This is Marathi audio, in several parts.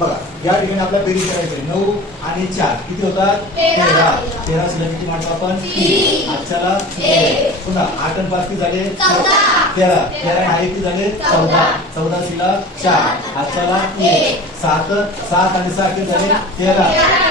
बघा या ठिकाणी आपल्याला बेरीज करायची 9 आणि 4 किती होतात 13. 13 शिल्लक किती मांडतो आपण 3. आजच्याला पुन्हा 8 आणि 5 किती झाले 13. 13 आणि 1 किती झाले 14. 14 शिल्लक 4 आजच्याला 1. 7 आणि 6 किती झाले 13.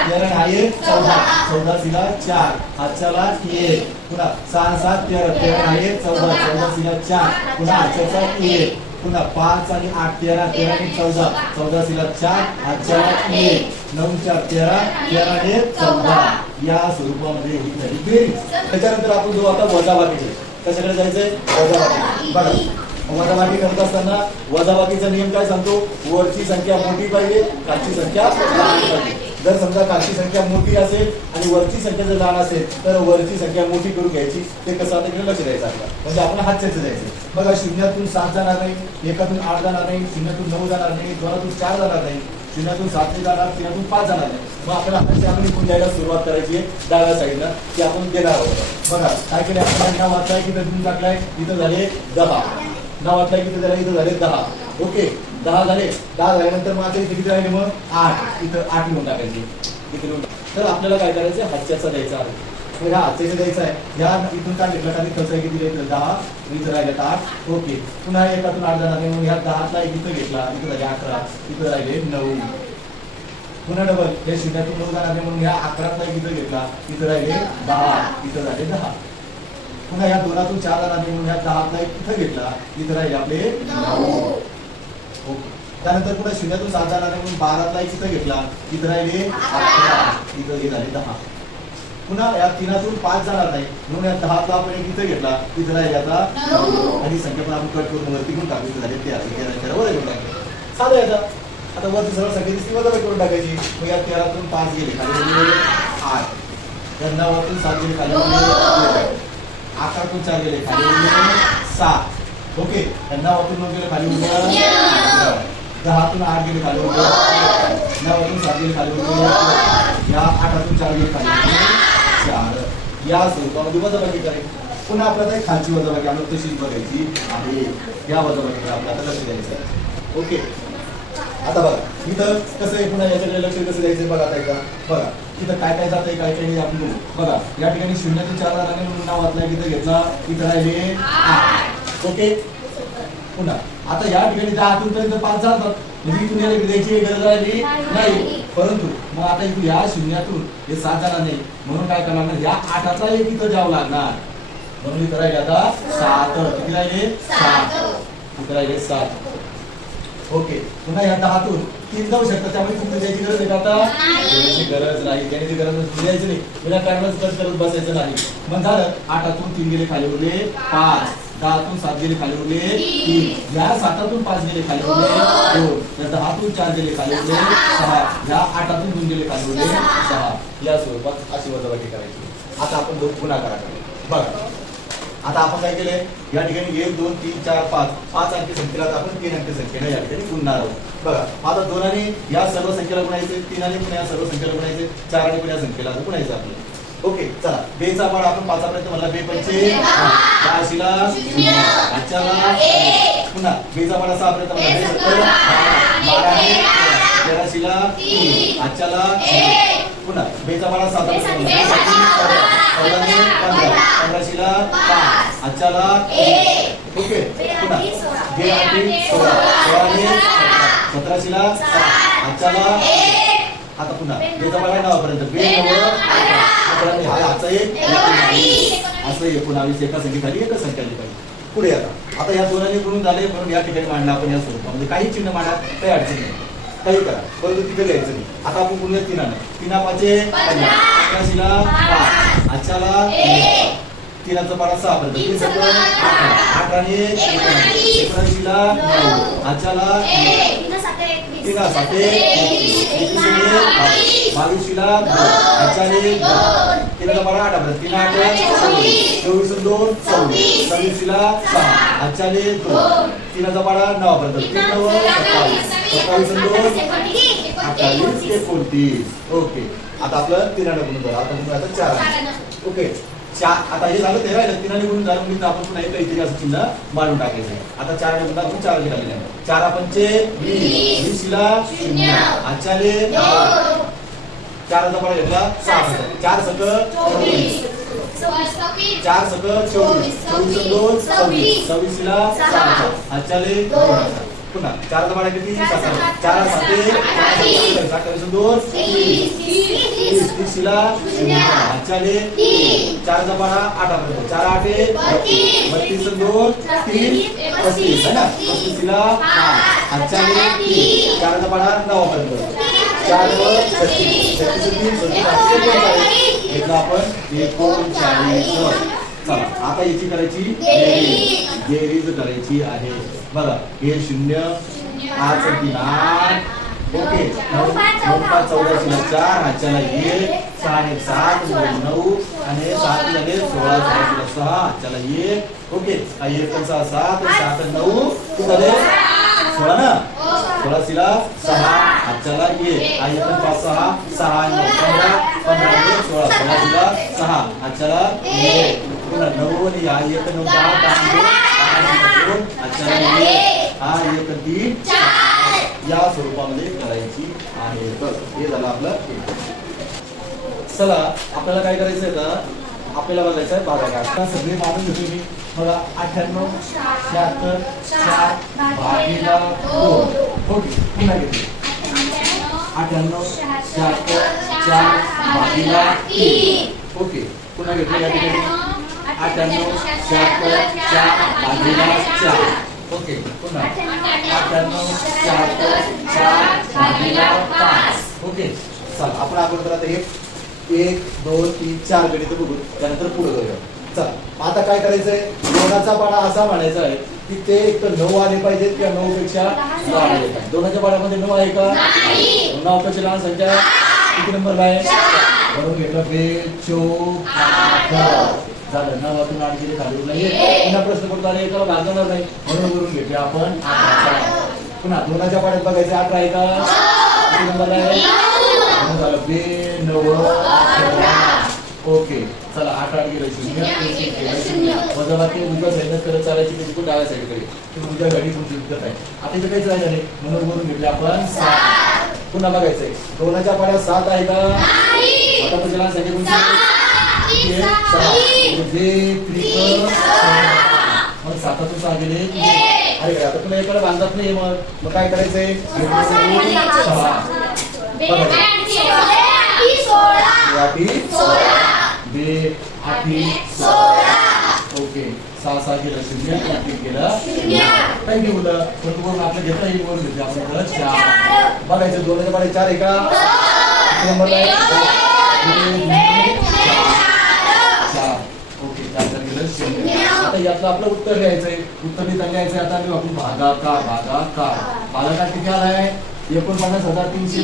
13 आणि 1 14. 14 शिल्लक 4 आजच्याला 1. पुन्हा 6 आणि 7 13. 13 आणि 1 14. 14 शिल्लक 4 पुन्हा आजच्याचा 1. पुन्हा 5 आणि 8 13. 13 आणि 14. 14 शिल्लक 4 आजच्या 1. 9 4 13. 13 आणि 14 या स्वरूपामध्ये ही झाली बेरीज. त्याच्यानंतर आपण जो आता वजाबाकीचे कशाकडे जायचंय वजाबाकी. बघा वजाबाकी करत असताना वजाबाकीचा नियम काय सांगतो वरची संख्या मोठी पाहिजे खालची संख्या लहान पाहिजे. जर समजा खालची संख्या मोठी असेल आणि वरची संख्या जर लहान असेल तर वरची संख्या मोठी करून घ्यायची. ते कसं आता लक्ष द्यायचं आपल्याला म्हणजे आपण हातच्याचं जायचं. बघा 0तून 7 जाणार नाही 1तून 8 जाणार नाही 0तून 9 जाणार नाही 2तून 4 जाणार नाही 0तून 7 जाणार 3तून 5 जाणार नाही. मग आपण हाताच्या आपण इकडून द्यायला सुरुवात करायची आहे डाव्या साईडला की आपण देणार आहोत. बघा काय केलं आपण नाव वाचलाय की तुम्ही टाकलाय इथं झाले 10. नाव वाचलाय किती झाले इथं झाले 10. ओके 10 झाले. 10 झाल्यानंतर मग आता इथे किती राहिले मग 8. इथं 8 लिहून टाकायचे इथे लिहून. तर आपल्याला काय करायचं हातच्याचा द्यायचा आहे. तर ह्या हातच्याचा द्यायचा आहे या इथून काय घेतलं खाली खर्च किती द्यायचं 10. इथं राहिले 8. ओके पुन्हा 1तून 8 जाणार नाही म्हणून ह्या 10ला इथं घेतला इथं झाले 11. इथं राहिले 9. पुन्हा डबल हे 0तून 9 जाणार नाही म्हणून ह्या 11ला इथं घेतला इथं राहिले 10. इथं झाले 10. पुन्हा या 2तून 4 जाणार नाही म्हणून ह्या 10ला इथं घेतला इथं राहिले आपले 9. ओके त्यानंतर पुन्हा 0तून 7 जाणार नाही म्हणून 12ला इथं घेतला इथं राहिले 11. इथं झाले 10. पुन्हा या 3तून 5 जाणार नाही म्हणून या 10ला आपण इथं घेतला इथं राहिले आता 9. आणि संख्या पण आपण कट करून वरती घेऊन टाकू इथं झाले 13. वर घेऊन टाकले साधं याचा. आता वरती सर्व संख्या दिसती वजा करून टाकायची. मग या 13तून 5 गेले खाली 8. या 9तून 7 गेले खाली 8तून 4 गेले खाली 7. ओके 9तून 9 गेले खाली 10तून 8 गेले खाली 9तून 7 गेले खाली या 8तून 4 गेले खाली 4. या स्वरूपामध्ये वजाबाकी करायची. पुन्हा आपल्याला खालची वजाबाकी आपल्याला तशीच बघायची आहे. या वजाबाकीकडे आपल्याला लक्ष द्यायचं. ओके आता बघा इथं कसं आहे पुन्हा याच्याकडे लक्ष कसं द्यायचं बघा आता एकदा. बघा इथं काय काय जातंय काय काय आपण बघू. बघा या ठिकाणी 0तून 4 जाणार नाही म्हणून नाव वाचलंय इथं घेतला इथं राहिले 8. ओके पुन्हा आता या ठिकाणी 10तून पर्यंत 5 जातात म्हणजे इथून याला द्यायची गरज राहिली नाही. परंतु मग आता इथून या 0तून हे 7 जाणार नाही म्हणून काय करावं लागणार या 8चा एक इथं जावं लागणार म्हणून इथं राहिले आता 7. किती राहिले 7. इथं राहिले 7. ओके पुन्हा या 10तून 3 जाऊ शकतात त्यामुळे कुठे द्यायची गरज आहे का आता द्यायची गरज नाही. त्याची गरज द्यायची नाही विनाकारणच कट करत बसायचं नाही. मग झालं 8तून 3 गेले खाली उरले 5. 10तून 7 गेले खाली उरले 3. या 7तून 5 गेले खाली उरले 2. या 10तून 4 गेले खाली उरले 6. या 8तून 2 गेले खाली उरले 6. या स्वरूपात अशी वजाबाकी करायची. आता आपण दोन गुणाकार करूया. बघा आता आपण काय केलंय या ठिकाणी 1 2 3 4 5 5 अंकी संख्येला आपण 3 अंकी संख्येला या ठिकाणी गुणणार आहोत. बघा आता 2 आणि या सर्व संख्येला गुणायचे 3 आणि पुन्हा या सर्व संख्येला गुणायचे 4 आणि पुन्हा संख्येला गुणायचं आपल्याला. ओके चला बेचा पाढा आपण 5 पर्यंत म्हणला बे 5 10ला 0 पुन्हा बेचा पाढा 6 पर्यंत म्हणला बे 70 12 13ला 3 आजच्याला पुन्हा बेचा पाढा 7 पर्यंत म्हणला 15ला 5 आजच्याला 1. ओके पुन्हा बे 8 16 17ला आजच्याला 1. आता पुन्हा बेचा पाढा 9 पर्यंत बे 9 हाचा 1 असं 19 एका संख्येखाली एकच संख्या आली पाहिजे. पुढे आता या 2 गुणून झाले म्हणून या ठिकाणी मांडला आपण या स्वरूपामध्ये काही चिन्ह मांडा काही अडचण नाही काही करा परंतु तिथे लिहायचं नाही. आता आपण पुन्हा 3 3 5 15ला 5 आजच्याला 3चा पाढा 6 पर्यंत 8 आणि 19ला 9 आजच्याला 3 7 22ला 2 3चा पाढा 8 पर्यंत 3 8 24 2 26ला 6 आजच्याले 2 3चा पाढा 9 पर्यंत 3 9 27 2 28 29. ओके आता आपलं 3 गुणून झालं. आता गुणून आता 4. ओके चार आता हे झालं 13 आहे, 3 गुणून झालं म्हणजे आपण पुन्हा एक काहीतरी असं चिन्ह मारून टाकायचं आहे. आता 4 गुणून आपण 4 केलेले आहे. 4 पंचे 20, 20 ला 0, आचाले 4 चा पाढा घेतला 6, 4 सक 24, 4 सक 24, 24 2 26, 26 ला 6, आचाले 2, पुन्हा 4 चा पाढा किती 7, 4 7 27 2 30, 30 ला 0, आचाले 4 चा पाढा 8 पर्यंत 4 8 32 2 3 35 है ना, 35 ला 5, आचाले 3, 4 चा पाढा 9 पर्यंत 4 वर 36, 36 3 घेतला आपण 39. चला आता याची करायची बेरीज करायची आहे बघा. हे 0 5 3 8 ओके 9 5 14 ला 4, हाच्याला 1, 6 1 7 9 आणि 7 झाले 16 ला 6, हाच्याला 1 ओके 1 6 7 7 9 किती झाले 16 ना, 16 ला 6, हाच्याला 1 1 5 6 6 9 15 15 16 16 ला 6, हाच्याला 1 पुन्हा 9 आणि हा 1 9 10 10 2 हाच्याला 1 हा 1 3 4 या स्वरूपामध्ये करायची आहे. तर हे झालं आपलं. चला आपल्याला काय करायचं आहे तर आपल्याला बघायचं आहे भागाकार. सगळे मारून घेतो मी बघा 98 76 4 भागीला 2 ओके पुन्हा घेतो 98 76 4 भागीला 3 ओके पुन्हा घेतो या ठिकाणी 98 76 4 भागीला 4 ओके पुन्हा 98 76 4 भागीला 5 ओके. चला आपण अगोदर आता 1 2 3 4 गणित बघू त्यानंतर पुढे जाऊया. चला आता काय करायचंय दोनाचा पाढा असा म्हणायचा आहे की ते एक तर 9 आले पाहिजेत किंवा 9 पेक्षा लहान आले पाहिजे. दोनाच्या पाढ्यामध्ये 9 आहे का? 9 पेक्षा लहान संख्या किती नंबरला आहे? म्हणून घेतलं झालं 9 8 गेले खाली नाही. पुन्हा प्रश्न पडतो आले एकाला भागणार नाही म्हणून करून घेतले आपण 18. पुन्हा दोनाच्या पाढ्यात बघायचे 18 आहे का? किती नंबरला आहे? म्हणून झालं 9 ओके. चला 8 8 गेलं 0 वजाबाकी उजव्या साईडने करत चालायची बिलकुल डाव्या साईडकडे तुम्ही उद्या घडी तुमची विकत आहे. आता इथं काहीच राहिलं नाही म्हणून करून घेतले आपण 7. पुन्हा बघायचंय दोनाच्या पाढ्यात 7 आहे का? आता तुझ्याला सांगितलं कोणती 6 मग 7 6 गेले अरे आता तुला एकडे बांधत नाही मग काय करायचंय ओके 6 6 गेलं 0 1 गेलं काही नाही मुलं पण तुम्हाला आपलं घेता येईल वर घेतले आपण 4 बघायचं दोनाच्या पाढे 4 आहे का? किती नंबरला आहे? 4 ओके 4 4 गेलं 0. आता यातलं आपलं उत्तर घ्यायचंय. उत्तर लिहिता घ्यायचंय. आता आपण भागाकार किती आलाय? 49,382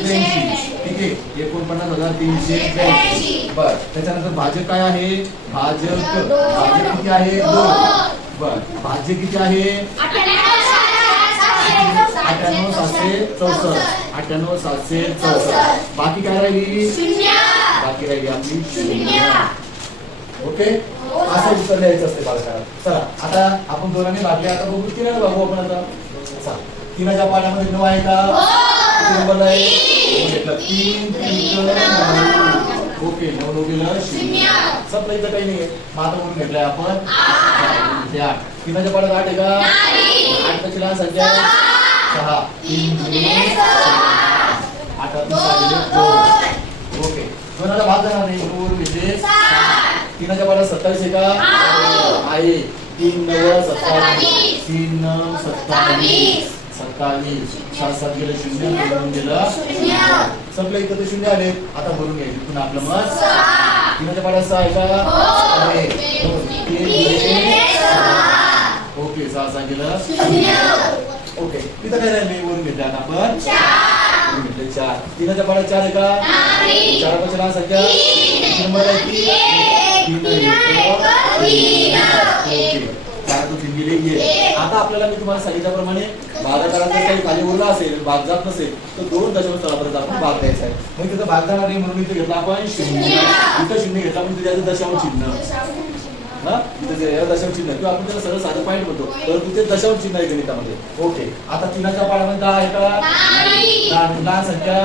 ठीक आहे 49,382 बर. त्याच्यानंतर भाजक काय आहे? भाजक किती आहे? 2 बर. भाज्य किती आहे? 98,764 98,764 बाकी काय राहिली? बाकी राहिली आपली 0 ओके. असं उत्तर द्यायचं असते भागाकारात. चला आता आपण दोघांनी भागले. आता बघू तिला बघू आपण आता. चला 3च्या पाढ्यामध्ये 9 आहे का? किती नंबरला आहे? 3 3 9 ओके 9 9 गेलं 0 संपलं इथं काही नाहीये. मग आता म्हणून घेतलंय आपण 8. 3च्या पाढ्यात 8 आहे का? 8 पेक्षा लहान संख्या 6 3 8 2 ओके. दोनाचा भाग जाणार नाही म्हणून घेतले 3च्या पाढ्यात 27 आहे का? आहे 3 9 27 3 9 27 27 7 7 गेलं 0 भरून गेलं 0 संपलं इथं ते 0 आले. आता भरून घ्यायचे पुन्हा आपलं मत 3च्या पाढ्यात 6 आहे का? आहे 3 ओके 6 6 गेलं 0 ओके. इथं काय नाही वरून घेतलं आता आपण 4 घेतले 4. 3च्या पाढ्यात 4 आहे का? 4 पेक्षा लहान संख्या किती नंबर आहे? 3 ओके 4 2 3 गेले ये. आता आपल्याला मी तुम्हाला सांगितल्याप्रमाणे भागाकाराचा काही खाली उरला असेल, भाग जात नसेल तर 2 दशमलव स्थळापर्यंत आपण भाग द्यायचा आहे. मग तिथं भाग जाणार नाही म्हणून इथे घेतला आपण 0. इथं 0 घेतला म्हणजे त्याचं दशांश चिन्ह ना, इथे दशांश चिन्ह किंवा आपण त्याला सरळ साधं पॉईंट म्हणतो, तर तिथे दशांश चिन्ह आहे गणितामध्ये. ओके, आता 3च्या पाड्यामध्ये 10 आहे का? लहान संख्या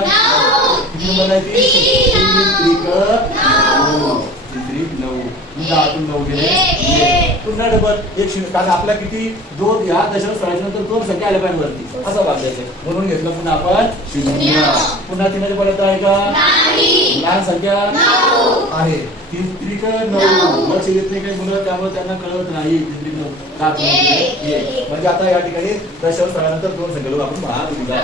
किती नंबर आहे ती? 9. 10 9 गेले पुन्हा डबल 1 0. कारण आपल्या किती 2 या दशांश स्थळाच्या नंतर 2 संख्या आल्या पाहिजे वरती, असं भाग द्यायचं म्हणून घेतलं पुन्हा आपण 0. पुन्हा 3च्या पाड्यात आहे का? लहान संख्या आहे 3 3 9. लक्ष देत नाही काही मुलं, त्यामुळे त्यांना कळत नाही 3 3 9 का म्हणजे आता या ठिकाणी दशांश स्थळानंतर 2 संख्या आपण भाग दिला,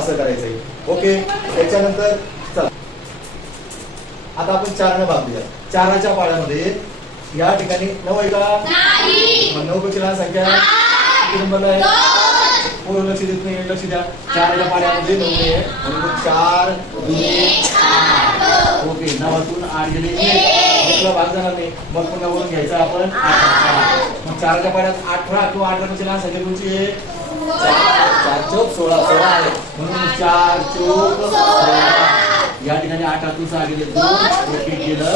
असं करायचंय. ओके, त्याच्यानंतर चला आता आपण 4 भाग दिला. 4च्या पाड्यामध्ये या ठिकाणी 9 आहे का? मग 9 पेक्षा लहान संख्या किती नंबरला आहे? पूर्ण लक्ष देत नाही, लक्ष द्या. 4च्या पाड्यामध्ये 9 आहे म्हणून 4 2 8. ओके, 9तून 8 गेले तुला भाग जाणार नाही, मग पुन्हा वरून घ्यायचा आपण 8. मग 4च्या पाड्यात 18 किंवा 18 पेक्षा लहान संख्या कोणची आहे? 4 चौक 16 16 आहे म्हणून 4 चौक 16. या ठिकाणी 8 6 गेले 2 1 गेलं.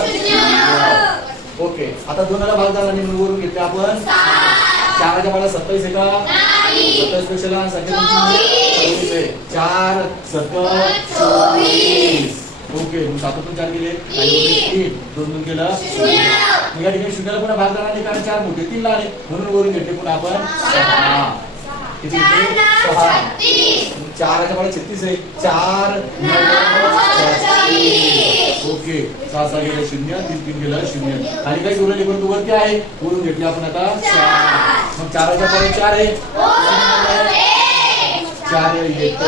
ओके, आता 2ला भाग झाला नाही म्हणून वरून घेतले आपण 4च्या पाड्यात 27 आहे का? 27 पेक्षा लहान संख्या कोणती? 24 आहे. 4 7 24. ओके, मग 7तून 4 गेले आणि 3 2 2 केलं 0. मग या ठिकाणी 0ला पुन्हा भाग झाला नाही कारण 4 मोठे 3 लहान आहे म्हणून वरून घेतले पुन्हा आपण 6. किती 6. 4च्या पाड्यात 36 आहे. 4 9 36. ओके, 6 6 गेले 0 3 3 गेलं 0. आणि काही उरले परंतु वरती आहे वरून घेतले आपण आता 4. मग 4च्या पाड्यात 4 आहे 4 येत.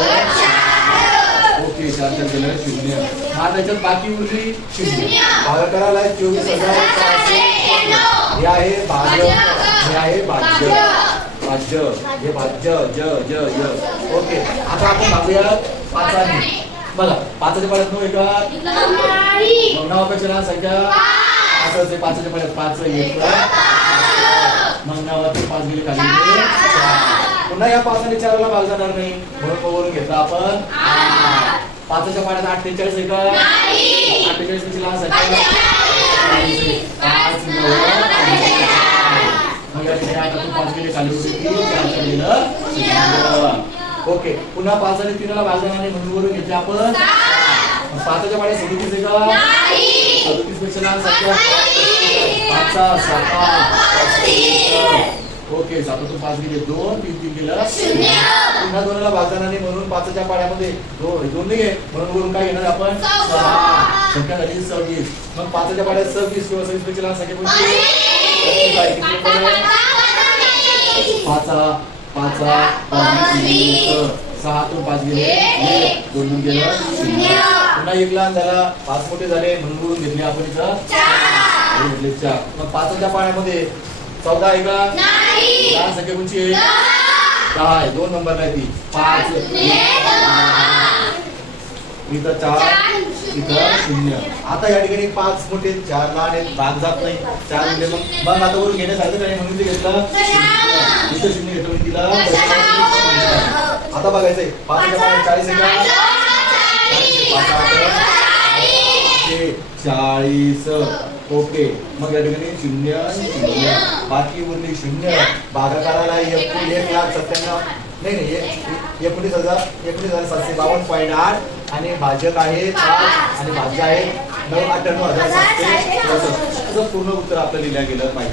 ओके, 4 4 गेलं 0. हा त्याच्यात बाकी उरली 0. भागाकाराला 24,400. हे आहे भाज्य, हे आहे भाज्य भाज्य, हे भाज्य ज ज ज. ओके, आता आपण भागूया 5 बघा. 5च्या पाड्यात 9 आहे का? 9 पेक्षा लहान संख्या असंच आहे. 5च्या पाड्यात 5 येत मग 9 5 गेले खाली 4. पुन्हा या 5 आणि 4ला भाग जाणार नाही म्हणून वरून घेतला आपण 5च्या पाड्यात 48 आहे का? 48 पेक्षा लहान संख्या 5 9 मग या ठिकाणी 8 5 गेले खाली 4 गेलं. ओके, पुन्हा 5 आणि 3ला भाग जाणार नाही म्हणून वरून घेतले आपण 5च्या पाड्यात 37 आहे का? 37 पेक्षा लहान संख्या 5 6. ओके, 7तून 5 गेले 2 3 3 गेलं 0. पुन्हा 2ला भाग जाणार नाही म्हणून 5च्या पाड्यामध्ये 2 नाही आहे म्हणून वरून काय घेणार आपण 6. संख्या झाली 26. मग 5च्या पाड्यात 26 किंवा 26 पेक्षा लहान संख्या कोणती? 5 6तून 5 गेले 2 2 गेलं 0. पुन्हा 1 लहान झाला 5 मोठे झाले म्हणून वरून घेतले आपण इथं 4. मग 5च्या पाड्यामध्ये 14 आहे का? लहान संख्या कोणची आहे? 10 आहे. 2 नंबरला आहे ती 5 इथं 4 इथं 0. आता या ठिकाणी 5 मोठे 4 लहान आहेत, भाग जात नाही 4 म्हणजे मग आता वरून घेण्यासारखं नाही म्हणून ते घेतलं 0 घेतलं म्हणजे तिला. आता बघायचंय 5च्या पाड्यात 40 आहे का? 40. ओके, मग या ठिकाणी 0 0 बाकी उरली 0. भागाकाराला 1,97,000 नाही 19,752.8 आणि भाजक आहे 5 आणि भाज्य आहे 9,98,763. असं पूर्ण उत्तर आपल्याला लिहिलं गेलं पाहिजे.